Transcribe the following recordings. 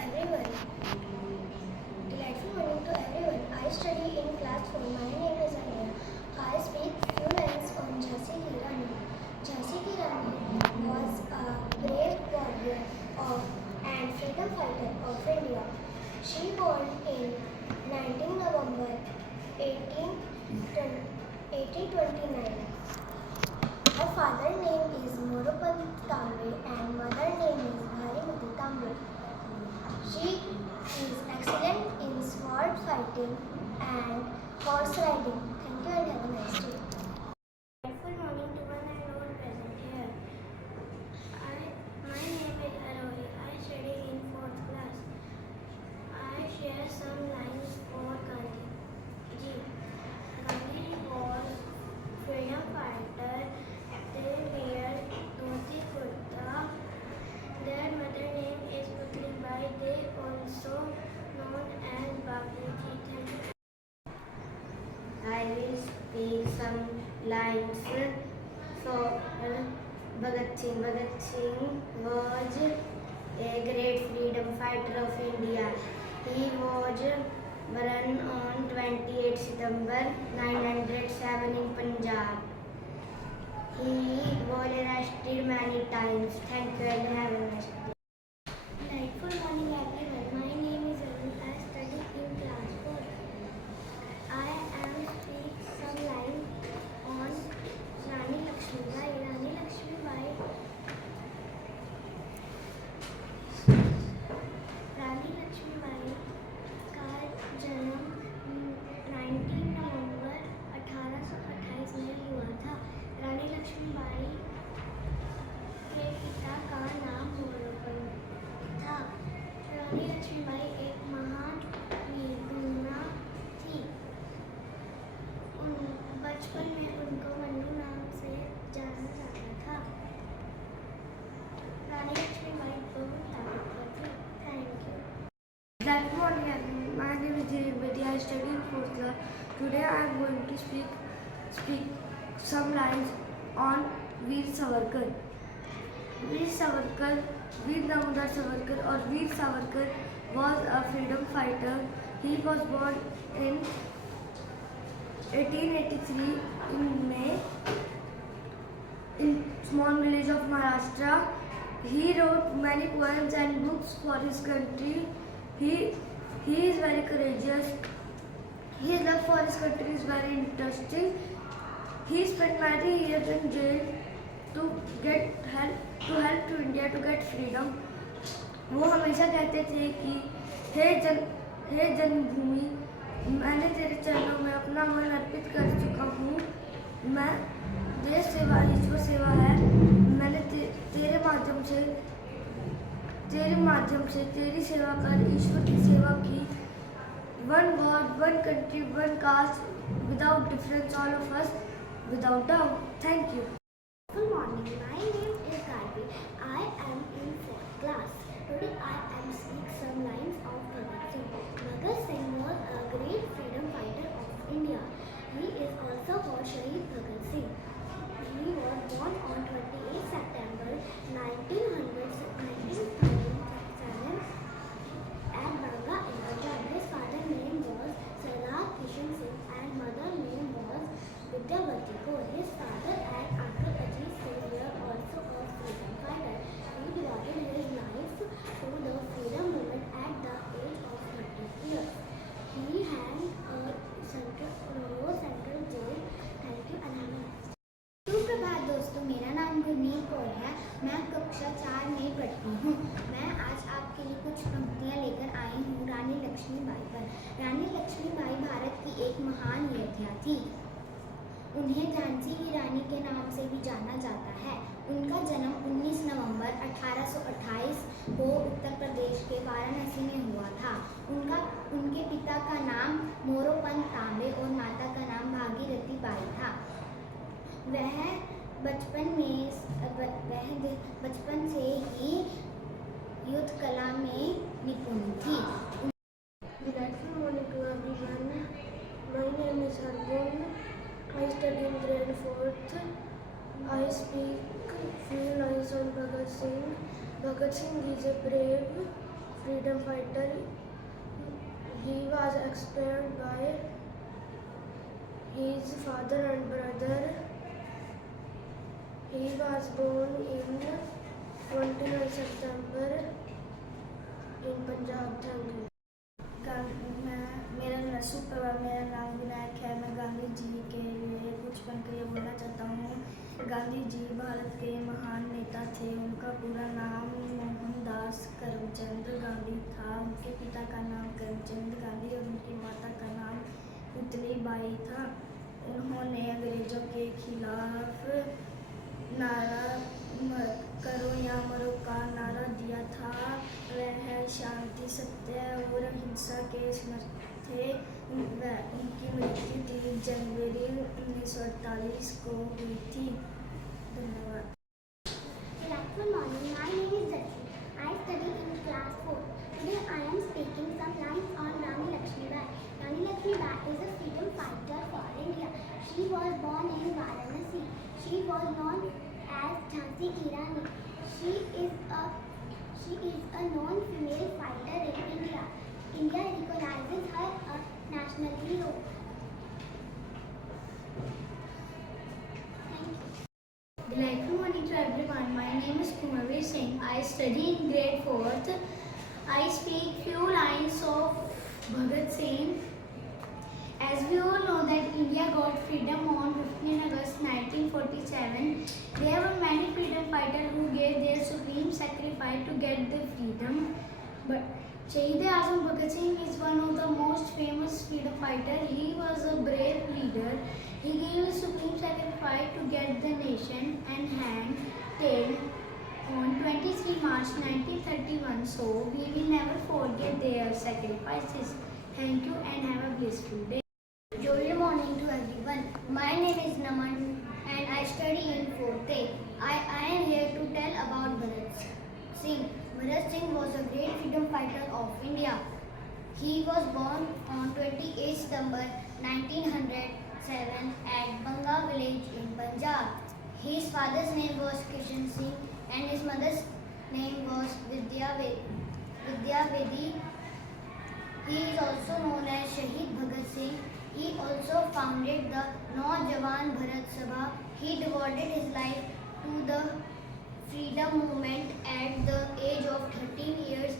everyone. Delightful morning to everyone. I study in class 4. My name is Anya. I speak few lines on Jhansi Ki Rani. Jhansi Ki Rani was a brave warrior and freedom fighter of India. She born in 19 November 1829. Her father name is Moropant Tambe and mother name is Bharimati Tambe. She is excellent in sword fighting and horse riding. Thank you and have a nice day. Good morning to one and all present here. My name is Arohi. I study in 4th class. I share some lines for Gandhi. Gandhi was freedom fighter. They wear dhoti kurta. Their mother name is Putlibai. They also known as Babuji. Thank you. I will speak some lines for Bhagat Singh. Bhagat Singh was a great freedom fighter of India. He was born on 28 September 907 in Punjab. He was arrested many times. Thank you and have a nice day. Good morning everyone. My name is Arun. I study in class 4. I am speak some lines on Rani Lakshmibai. Rani Lakshmibai. Rani Lakshmibai का जन्म 19 नवंबर 1828 में हुआ था. रानी लक्ष्मीबाई के पिता का नाम मोरोपंत था. रानी लक्ष्मीबाई एक महान वीरगुना थी. बचपन में उनको मन्नू नाम से जाना जाता था. रानी लक्ष्मीबाई बहुत ताकतवर थी. Thank you. Good morning everyone. My name is Dhiren Bedi. I study in 4th class. Today I am going to speak some lines on Veer Savarkar. Veer Savarkar, Veer Damodar Savarkar or Veer Savarkar was a freedom fighter. He was born in 1883 in May in small village of Maharashtra. He wrote many poems and books for his country. He is very courageous. His love for his country is very interesting. He spent many years in jail to help to India to get freedom. वो हमेशा कहते थे कि हे जन्मभूमि, मैंने तेरे चरणों में अपना मन अर्पित कर चुका हूँ. मैं देश सेवा ईश्वर सेवा है. मैंने तेरे माध्यम से तेरी सेवा कर ईश्वर की सेवा की. One God, one country, one caste, without difference, all of us, without doubt. Thank you. Good morning. My name is Garvi. I am in 4th class. Today I am speak some lines of Bhagat Singh. Bhagat Singh was a great freedom fighter of India. He is also called Shaheed Bhagat Singh. He was born on 28 September 1937 at Banga in Punjab. His father name was Sardar Kishan Singh and mother name was Vidyavati Kaur. His father and uncle Ajit Singh were also a freedom fighter. He devoted his life to the freedom movement at the age of 30 years. He hanged a central jail. Thank you and have a nice day. सुप्रभात दोस्तों, मेरा नाम गुरनीत कौर है. मैं कक्षा 4 में पढ़ती हूँ. मैं आज आपके लिए कुछ पंक्तियाँ लेकर आई हूँ रानी लक्ष्मीबाई पर. रानी लक्ष्मीबाई भारत की एक महान योद्धा थी. उन्हें झांसी की रानी के नाम से भी जाना जाता है. उनका जन्म 19 नवंबर 1828 को उत्तर प्रदेश के वाराणसी में हुआ था. उनके पिता का नाम मोरोपंत तांबे और माता का नाम भागीरथी बाई था. वह बचपन से ही युद्ध कला में निपुण थी. Delightful morning to everyone. My name is Arjun. I study in grade 4th. I speak few lines on Bhagat Singh. Bhagat Singh is a brave freedom fighter. He was expired by his father and brother. He was born in 29 September in Punjab. Thank you. मेरा सुप्रभात, मेरा नाम विनायक है। मैं गांधी जी के लिए कुछ बनकर ये बोलना चाहता हूँ। गांधी जी भारत के महान नेता थे। उनका पूरा नाम मोहनदास करमचंद गांधी था। उनके पिता का नाम करमचंद गांधी और उनकी माता का नाम पुतली बाई था। उन्होंने अंग्रेजों के खिलाफ नारा करो या मरो का नारा दिया था। वह शांति, सत्य और अहिंसा के समर्थ थे। उनकी मृत्यु 3 जनवरी 1948 को हुई थी। धन्यवाद। Good morning. My name is Darshi. I study in class 4. Today I am speaking some lines on Rani Lakshmibai. Rani Lakshmibai is a freedom fighter for India. She was born in Varanasi. She was known as Jhansi Ki Rani. She is a known female fighter in India. India recognizes her a national hero. Thank you. Delightful morning to everyone. My name is Kumarveer Singh. I study in grade 4th. I speak few lines of Bhagat Singh. As we all know that India got freedom on 15 August 1947. There were many freedom fighters who gave their supreme sacrifice to get the freedom. But Shaheed Azam Bhagat Singh is one of the most famous freedom fighters. He was a brave leader. He gave his supreme sacrifice to get the nation and hanged till on 23 March 1931. So we will never forget their sacrifices. Thank you and have a blissful day. Good morning to everyone. My name is Naman and I study in 4th A. I am here to tell about Bhagat Singh. Bhagat Singh was a great freedom fighter of India. He was born on 28 September 1907 at Banga village in Punjab. His father's name was Kishan Singh and his mother's name was Vidya Vedi. He is also known as Shaheed Bhagat Singh. He also founded the Naujawan Bharat Sabha. He devoted his life to the freedom movement at the age of 13 years.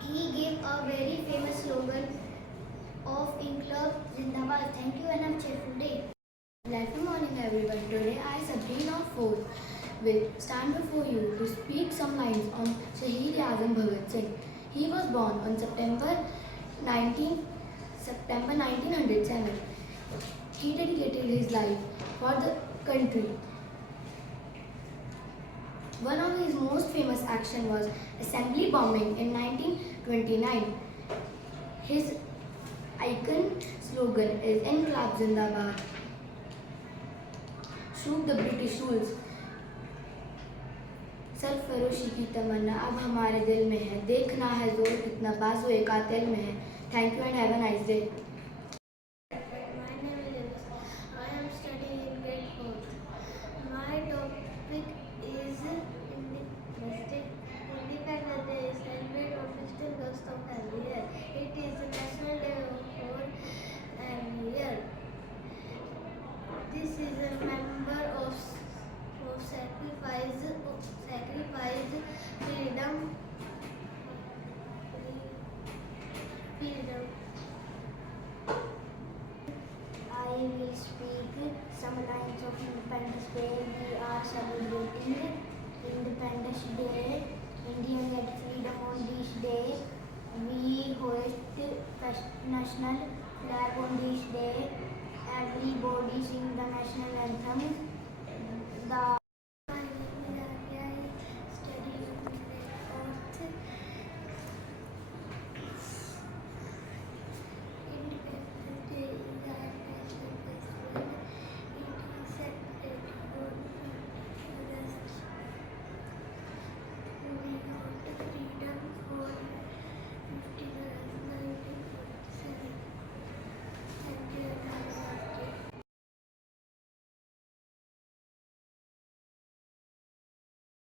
He gave a very famous slogan of Inqilab Zindabad. Thank you and have a cheerful day. Good morning everyone. Today I, Sabrina of 4th, will stand before you to speak some lines on Shaheed Azam Bhagat Singh. He was born on September 1907. He dedicated his life for the country. One of his most famous actions was assembly bombing in 1929. His icon slogan is Inqilab Zindabad. Shook the British rules. सरफरोशी की तमन्ना अब हमारे दिल में है, देखना है जोर कितना बाज़ो एक कातिल में है। Thank you and have a nice day. My name is Elvis. I am studying in grade 4th. My topic is Independence Day. Independence Day is celebrated on 15th August of every year. It is a national day for every year. This is a member of sacrifice freedom. I will speak some lines of Independence Day. We are celebrating Independence Day. India get freedom on this day. We hoist national flag on this day. Everybody sing the national anthem. The